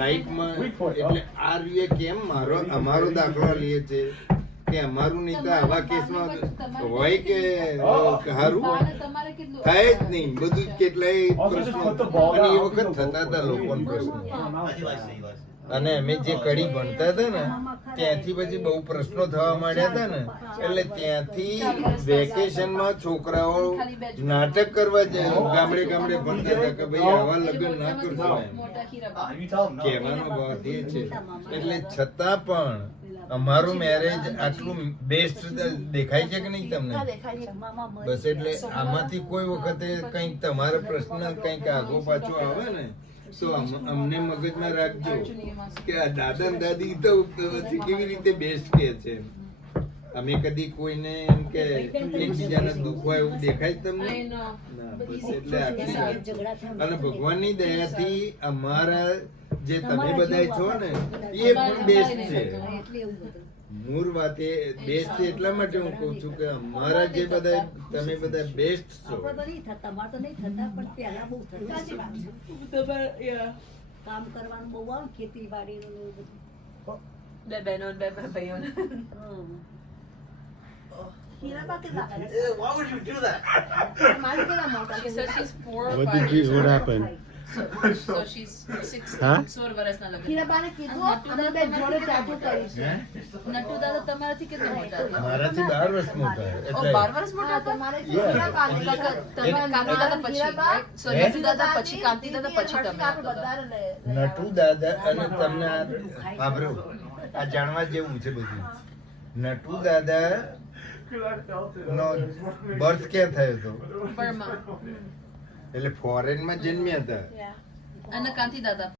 લાઈફમાં એટલે આ રીતે કેમ અમારો દાખલો લઈએ છે કે અમારું નહીં તો આવા કેસમાં હોય કે હારું થાય જ નહીં. બધું જ કેટલાય પ્રશ્નો અને એ વખત થતા હતા લોકોને પ્રશ્નો. અને અમે જે કડી ભણતા હતા ને ત્યાંથી પછી બહુ પ્રશ્નો થવા માંડ્યા હતા ને એટલે ત્યાંથી વેકેશનમાં છોકરાઓ નાટક કરવા ગામડે ગામડે ભણતા હતા કે ભાઈ આવા લગ્ન ના કરજો એમ કહેવાનો ભાવ એ છે. એટલે છતાં પણ અમારું મેરેજ આટલું બેસ્ટ દેખાય છે કે નહીં તમને? બસ એટલે આમાંથી કોઈ વખતે કઈક તમારો પ્રશ્ન કઈક આગો પાછો આવે ને તો અમને મગજમાં રાખજો કે આ દાદા ને દાદી તો કેવી રીતે બેસ્ટ કે છે. અમે કદી કોઈને એમ કે એકબીજાને દુઃખ હોય એવું દેખાય તમને? બસ એટલે આટલી વાત. અને ભગવાનની દયાથી અમારા જે તમે બધા છો ને એ પણ બેસ્ટ છે. મૂળ વાત એ બેસ્ટ છે એટલા માટે હું કહું છું કે અમારા જે બધા તમે બધા બેસ્ટ છો. કામ કરવાનું બહુ આવે, ખેતીવાડી નું બે બહેનો બે ભાઈઓ. Why would you do that? She said she's 4 or 5 What happened? So she's 6 Huh? 16 વર્ષના લગ્ન. હીરાબાને કીધું અમે બે જોડે ચાટુ કરીશું. નટુ દાદા તમારાથી કેટલા મોટા હતા? મારાથી 12 વર્ષ મોટા. ઓ એટલે 12 વર્ષ મોટા હતા? તમારે Yeah. હીરાબાને તમારા કાંતિ દાદા પછી, right? So હે? નટુ દાદા પછી કાંતિ દાદા પછી તમે હતા. નટુ દાદા અને તમને સાંભળો આ જાણવા જેવું છે બધું. નટુ દાદા નો બર્થ ક્યાં થયો હતો? બર્મા. એટલે ફોરેન માં જન્મ્યા હતા. અને કાંતિ દાદા